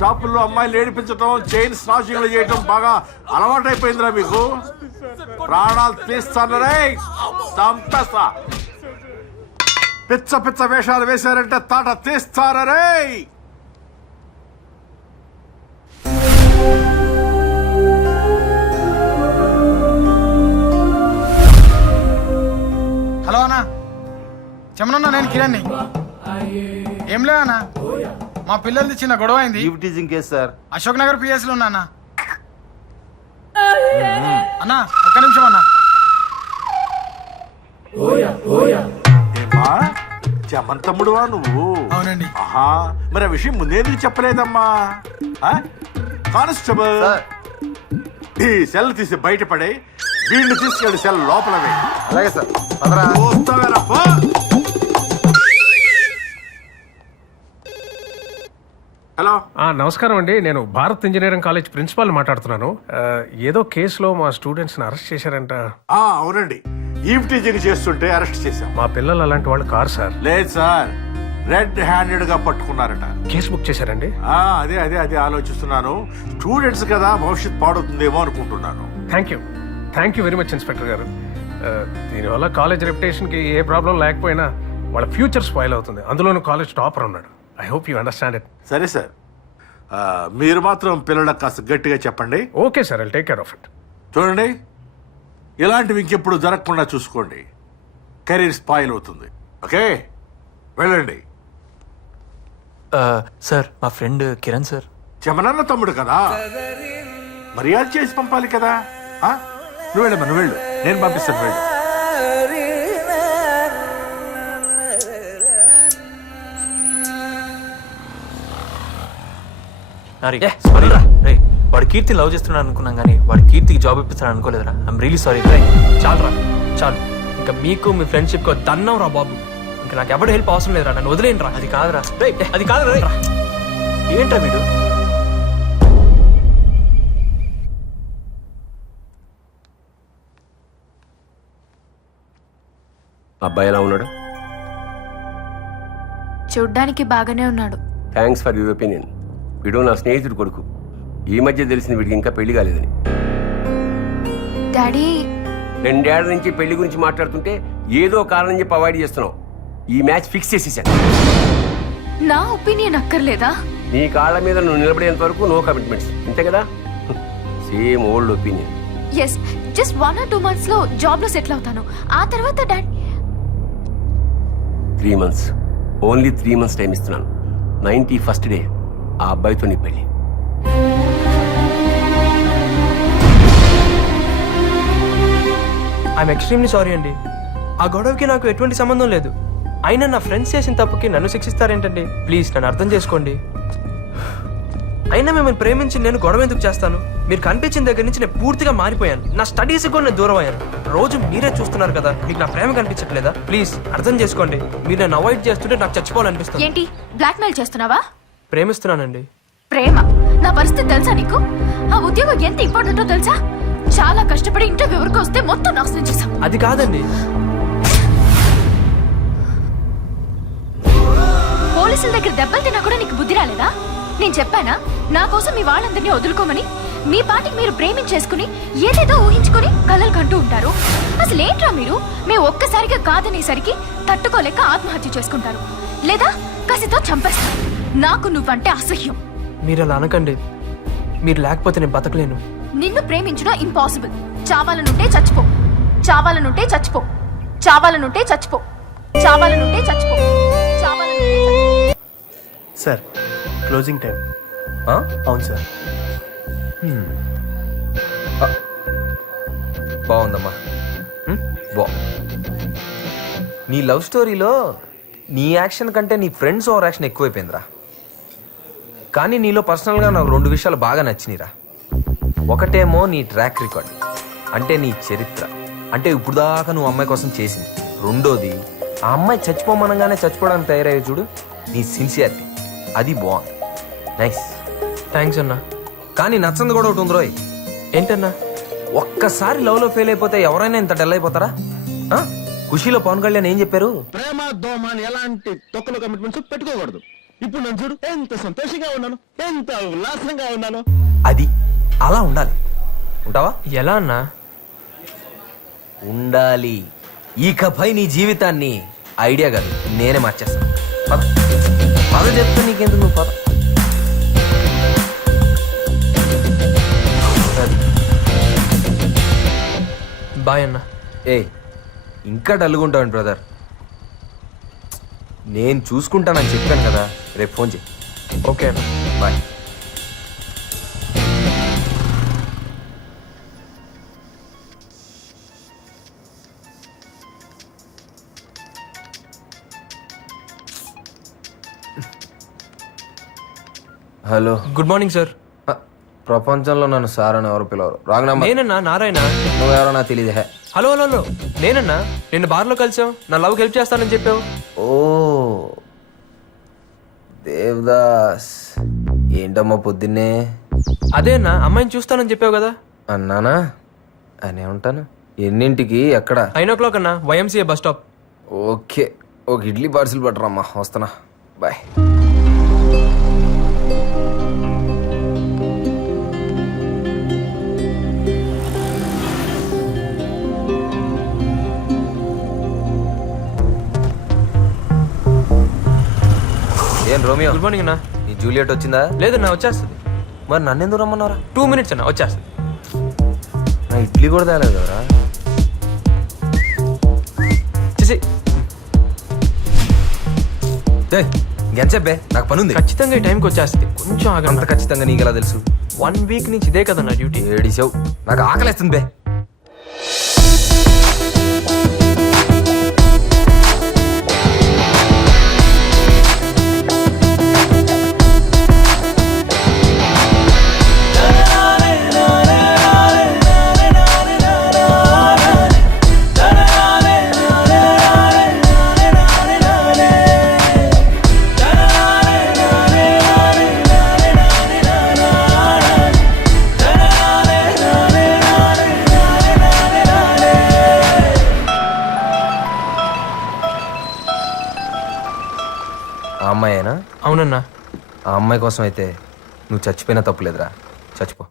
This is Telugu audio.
షాపుల్లో అమ్మాయిలు ఏడిపించడం, చైన్ స్నాచింగ్లు చేయటం బాగా అలవాటైపోయిందిరా మీకు. ప్రాణాలు తీస్తానరే, చంపేస్తా. పిచ్చ పిచ్చ వేషాలు వేశారంటే తాట తీస్తారరే. హలో అన్నా, చెమనన్నా, నేను కిరణ్ని. ఏం లే అన్నా, మా పిల్లలది చిన్న గొడవ అయింది. సార్, అశోక్ నగర్ పిఎస్ లో ఉన్నా అన్నా. అన్నా ఒక్క నిమిషం అన్నా. ఏమా చమన్ తమ్ముడువా నువ్వు? అవునండి. ఆహా, మరి ఆ విషయం ముందేందుకు చెప్పలేదమ్మా? కానిస్టేబుల్, ఈ సెల్ తీసి బయటపడే, వీళ్ళు తీసుకెళ్ళి సెల్ లోపల వేయి. అలాగే సార్. హలో, నమస్కారం అండి. నేను భారత్ ఇంజనీరింగ్ కాలేజ్ ప్రిన్సిపాల్ మాట్లాడుతున్నాను. ఏదో కేసులో మా స్టూడెంట్స్ని అరెస్ట్ చేశారంట. అవునండి, ఈవ్ టీజింగ్ చేస్తుంటే అరెస్ట్ చేశాం. మా పిల్లలు అలాంటి వాళ్ళు కారు సార్. లేదు సార్, రెడ్ హ్యాండెడ్ గా పట్టుకున్నారట. కేసు బుక్ చేశారండి. అదే అదే అదే ఆలోచిస్తున్నాను. స్టూడెంట్స్ కదా, భవిష్యత్ పాడవుతుందేమో అనుకుంటున్నాను. Thank you very much inspector గారు. దీనివల్ల కాలేజ్ రెప్యుటేషన్కి ఏ ప్రాబ్లం లేకపోయినా వాళ్ళ ఫ్యూచర్ స్పాయిల్ అవుతుంది. అందులోనూ కాలేజ్ టాపర్ ఉన్నాడు. I hope you understand it. సరే సార్, మీరు మాత్రం పిల్లలకు కాస్త గట్టిగా చెప్పండి. Okay sir, I'll take care of it. చూడండి, ఇలాంటివి ఇంకెప్పుడు జరగకుండా చూసుకోండి. కెరీర్ స్పాయిల్ అవుతుంది. ఓకే, వెళ్ళండి. సార్, మా ఫ్రెండ్ కిరణ్ సార్. చెమనన్న తమ్ముడు కదా, మర్యాద చేసి పంపాలి కదా. నువ్వు వెళ్ళమ్మా, నువ్వు వెళ్ళు, నేను పంపిస్తాను, వెళ్ళు. వాడు కీర్తి లవ్ చేస్తున్నాడు అనుకున్నాం, కానీ వాడు కీర్తికి జాబ్ ఇప్పిస్తాడు అనుకోలేదురా. I'm really sorry. చాలురా, చాలు. ఇంకా మీకు మీ ఫ్రెండ్షిప్ దన్నం రా బాబు. ఇంకా నాకు ఎవరు హెల్ప్ అవసరం లేదురా, నన్ను వదిలేండి రా. అది కాదురా, అది కాదురా. ఏంట్రా వీడు? అబ్బాయి ఎలా ఉన్నాడు? చూడ్డానికి బాగానే ఉన్నాడు. Thanks for your opinion. వీడు నా స్నేహితుడు కొడుకు. ఈ మధ్య తెలిసిన వీడికి ఇంకా పెళ్లి కాలేదని. డాడీ, 2 ఏళ్ల నుంచి పెళ్లి గురించి మాట్లాడుతుంటే ఏదో కారణం చెప్పి అవాయిడ్ చేస్తున్నావు. ఈ మ్యాచ్ ఫిక్స్ చేసేసాను. నా ఒపీనియన్ అక్కర్లేదా? నీ కాళ్ళ మీద నువ్వు నిలబడేంత వరకు నో కమిట్మెంట్స్, అంతే కదా? Same old opinion. Yes, just 1 or 2 months లో జాబ్ లో సెటిల్ అవుతాను. ఆ తర్వాత daddy 3 months, only 3 months time ఇస్తున్నాను. 91st డే ఆ అబ్బాయితో నీ పెళ్లి. ఐఎమ్ ఎక్స్ట్రీమ్లీ సారీ అండి. ఆ గొడవకి నాకు ఎటువంటి సంబంధం లేదు. అయినా నా ఫ్రెండ్స్ చేసిన తప్పుకి నన్ను శిక్షిస్తారేంటండి? ప్లీజ్ నన్ను అర్థం చేసుకోండి. అయినా మిమ్మల్ని ప్రేమించి నేను గొడవ ఎందుకు చేస్తాను? మీరు కనిపించిన దగ్గర నుంచి నేను పూర్తిగా మారిపోయాను. నా స్టడీస్కి కూడా నేను దూరం అయ్యాను. రోజు మీరే చూస్తున్నారు కదా, మీకు నా ప్రేమ కనిపించట్లేదా? ప్లీజ్ అర్థం చేసుకోండి. మీరు నన్ను అవాయిడ్ చేస్తుంటే నాకు చచ్చిపోవాలనిపిస్తుంది. ఏంటి బ్లాక్మెయిల్ చేస్తున్నావా? ప్రేమిస్తున్నానండి. ప్రేమ? నా పరిస్థితి తెలుసా నీకు? ఆ ఉద్యోగం ఎంత ఇంపార్టెంటో తెలుసా? చాలా కష్టపడి ఇంటర్వ్యూ వరకు వస్తే మొత్తం నాశనం చేశాం. అది కాదండి. పోలీసుల దగ్గర దెబ్బలు తిన్నా కూడా నీకు బుద్ధి రాలేదా? నేను చెప్పానా నా కోసం మీ వాళ్ళందరినీ వదులుకోమని? మీ పాటికి మీరు ప్రేమించేసుకుని ఏదేదో ఊహించుకుని కలలు కంటూ ఉంటారు. అసలు ఏంట్రా మీరు? మేము ఒక్కసారిగా కాదనేసరికి తట్టుకోలేక ఆత్మహత్య చేసుకుంటారు, లేదా కసితో చంపేస్తారు. నాకు నువ్వంటే అసహ్యం. మీరు అలా అనకండి. మీరు లేకపోతే నేను బతకలేను. నిన్ను ప్రేమించడం ఇంపాసిబుల్. చావాలనుంటే చచ్చిపో, చావాలనుంటే చచ్చిపో, చావాలనుంటే చచ్చిపో, చావాలనుంటే చచ్చిపో, చావాలనుంటే చచ్చిపో. Sir, closing time. అవును సార్. బాగుందమ్మా. నీ లవ్ స్టోరీలో నీ యాక్షన్ కంటే నీ ఫ్రెండ్స్ ఓవర్ యాక్షన్ ఎక్కువైపోయిందిరా. కానీ నీలో పర్సనల్గా నాకు 2 విషయాలు బాగా నచ్చినాయిరా. ఒకటేమో నీ ట్రాక్ రికార్డ్, అంటే నీ చరిత్ర, అంటే ఇప్పుడు దాకా నువ్వు అమ్మాయి కోసం చేసింది. రెండోది, ఆ అమ్మాయి చచ్చిపోమనగానే చచ్చిపోవడానికి తయారయ్యే చూడు, నీ సిన్సియారిటీ. అది బాగుంది. నైస్. థ్యాంక్స్ అన్నా. కానీ నచ్చంది కూడా ఒకటి ఉందిరోయ్. ఏంటన్నా? ఒక్కసారి లవ్ లో ఫెయిల్ అయిపోతే ఎవరైనా ఇంత డల్ అయిపోతారా? ఖుషీలో పవన్ కళ్యాణ్ ఏం చెప్పారు? ప్రేమ దోమ ఎలాంటి తొక్కలు కమిట్మెంట్స్ పెట్టుకోకూడదు. ఇప్పుడు నన్ను చూడు, ఎంత సంతోషంగా ఉన్నాను, ఎంత ఉల్లాసంగా ఉన్నాను. అది అలా ఉండాలి. ఉంటావా? ఎలా అన్నా? ఉండాలి. ఇకపై నీ జీవితాన్ని ఐడియా కాదు నేనే మార్చేస్తాను. పద పద చెప్తా, నీకెందుకు, నువ్వు పద. బాయ్ అన్నా. ఏ ఇంకా డల్గుంటావండి బ్రదర్. నేను చూసుకుంటానని చెప్పాను కదా, రేపు ఫోన్ చేయి. ఓకే అన్నా. Bye. Hello. Good morning sir. ప్రపంచంలో నన్ను సార్ అని ఎవరు పిలవరు. Wrong number. నేనన్నా నారాయణ. నువ్వెవరో నాకు తెలియదు. హే, హలో హలో హలో, నేనన్నా. నిన్న బార్లో కలిసావు, నా లవ్కి హెల్ప్ చేస్తానని చెప్పావు. ఓ దేవదాస్, ఏంటమ్మా పొద్దున్నే? అదే అన్నా, అమ్మాయిని చూస్తానని చెప్పావు కదా. అన్నానా? అనే ఉంటాను. ఎన్నింటికి, ఎక్కడ? 9 అన్నా, YMCA బస్ స్టాప్. ఓకే, ఒక ఇడ్లీ పార్సిల్ పట్టరమ్మా, వస్తున్నా. బాయ్. ఏం రోమియో? గుడ్ మార్నింగ్ అన్నా. నీ జూలియట్ వచ్చిందా? లేదన్నా, వచ్చేస్తుంది. మరి నన్ను ఎందుకు రమ్మన్నారా? 2 minutes అన్నా, వచ్చేస్తుంది. నా ఇడ్లీ కూడా తేలేదు కదరా. చేసి గెంచెబ్బే, నాకు పని ఉంది. ఖచ్చితంగా ఈ టైంకి వచ్చేస్తుంది. కొంచెం అంత ఆగండి. ఖచ్చితంగా నీకు ఎలా తెలుసు? 1 week నుంచి ఇదే కదన్నా డ్యూటీ. ఏడిసావు, నాకు ఆకలేస్తుంది బే. ఆ అమ్మాయేనా? అవునన్నా. ఆ అమ్మాయి కోసం అయితే నువ్వు చచ్చిపోయినా తప్పులేదురా. చచ్చిపో.